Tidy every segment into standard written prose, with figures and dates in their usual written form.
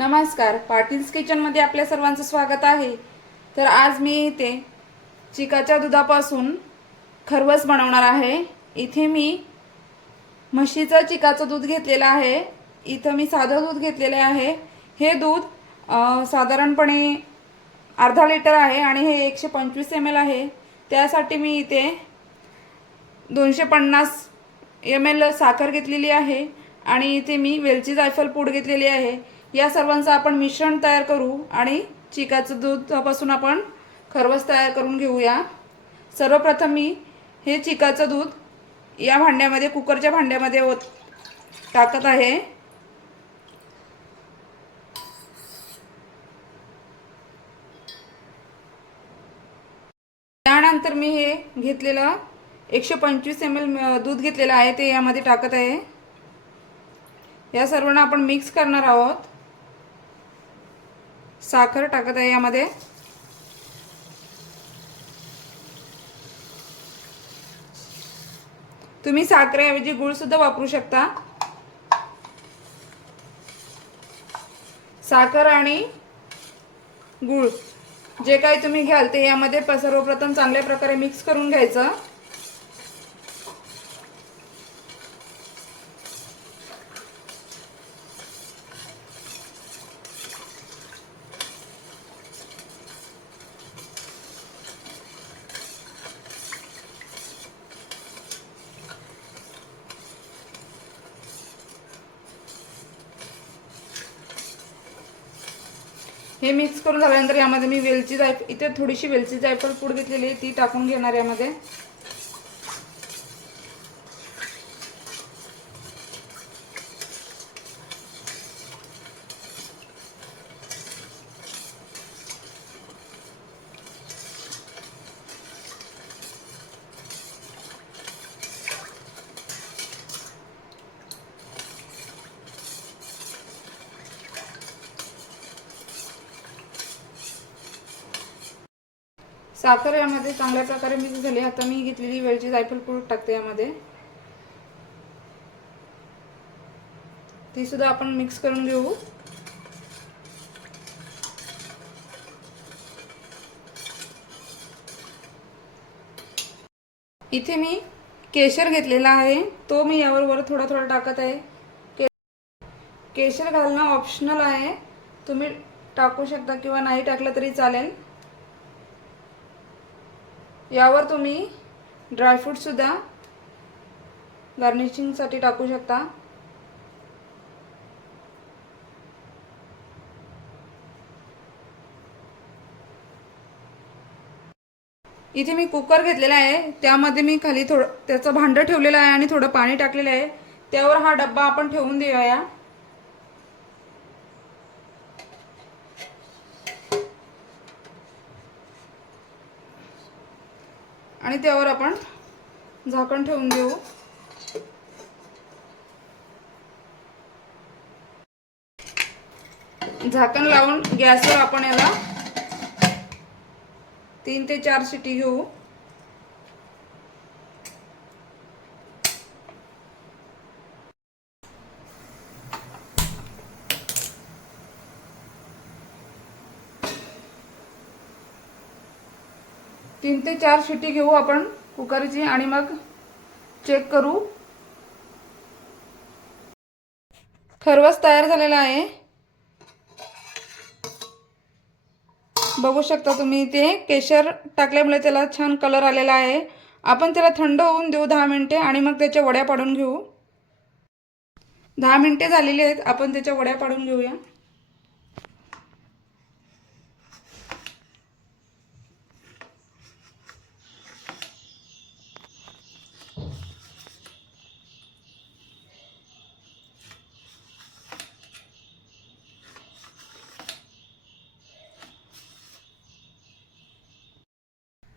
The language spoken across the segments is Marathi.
नमस्कार, पाटील्स किचनमध्ये आपल्या सर्वांचं स्वागत आहे। तर आज मी इथे चिकाच्या दुधापासून खरवस बनवणार आहे। इथे मी म्हशीचं चिकाचं दूध घेतलेलं आहे। इथे मी साधं दूध घेतलेले आहे। हे दूध साधारणपणे अर्धा लिटर आहे आणि हे 125 ml आहे। त्यासाठी मी इथे 250 ml साखर घेतलेली आहे आणि इथे मी वेलची जायफळ पूड घेतलेली आहे। या सर्वांचं आपण मिश्रण तयार करू आणि चिकाचं दूधापासून आपण खरवस तयार करून घेऊया। सर्वप्रथम मी हे चिकाचं दूध या भांड्यामध्ये कुकरच्या भांड्यामध्ये टाकत आहे। त्यानंतर मी हे घेतलेलं 125 ml दूध घेतलेलं आहे ते यामध्ये टाकत आहे। या सर्वांना आपण मिक्स करणार आहोत। साखर टाकत आहे यामध्ये। तुम्ही साखरेऐवजी गूळ सुद्धा वापरू शकता। साखर आणि गूळ जे काही तुम्ही घ्याल ते यामध्ये सर्वप्रथम चांगल्या प्रकारे मिक्स करून घ्यायचं। हे मिक्स करून झाल्यानंतर यामध्ये मी इथे थोडीशी वेलची जायफळ पूड घेतलेली आहे ती टाकून घेणार यामध्ये। साखर यामध्ये चांगल्या प्रकारे मिक्स झाली। आता मी घेतलेली वेलची जायफळ पूड टाकते यामध्ये। ती सुद्धा आपण मिक्स करून घेऊ। इथे मी केशर घेतलेला आहे तो मी यावर थोडा थोडा टाकत आहे। केशर घालणं ऑप्शनल आहे, तुम्ही टाकू शकता किंवा नाही टाकलं तरी चालेल। यावर तुम्ही ड्रायफ्रूट सुद्धा गार्निशिंग साठी टाकू शकता। इथे मी कुकर घेतलेला आहे, त्यामध्ये मी खाली थोडं त्याचं भांडं ठेवलेलं आहे आणि थोडं पाणी टाकलेलं आहे। त्यावर हा डब्बा आपण ठेवून देऊया आणि त्यावर आपण झाकण ठेवून देऊ। झाकण लावून गॅसवर आपण याला 3 ते 4 शिटी घेऊ। तीन ते 4 शिटी घेऊ आपण कुकरची आणि मग चेक करू। खरवस तयार झालेला आहे, बघू शकता तुम्ही। ते केशर टाकल्यामुळे त्याला छान कलर आलेला आहे। आपण त्याला थंड होऊन देऊ 10 मिनिटे आणि मग त्याच्या वड्या पाडून घेऊ। 10 मिनिटे झालेली आहेत, आपण त्याच्या वड्या पाडून घेऊया।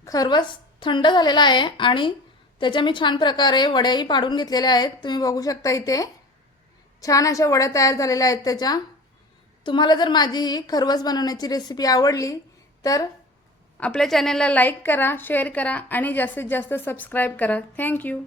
खरवस थंड झालेला आहे आणि त्याच्या मी छान प्रकारे वड्याही पाडून घेतलेल्या आहेत। तुम्ही बघू शकता इथे छान अशा वड्या तयार झालेल्या आहेत त्याच्या। तुम्हाला जर माझी ही खरवस बनवण्याची रेसिपी आवडली तर आपल्या चॅनलला लाईक करा, शेअर करा आणि जास्तीत जास्त सबस्क्राइब करा। Thank you.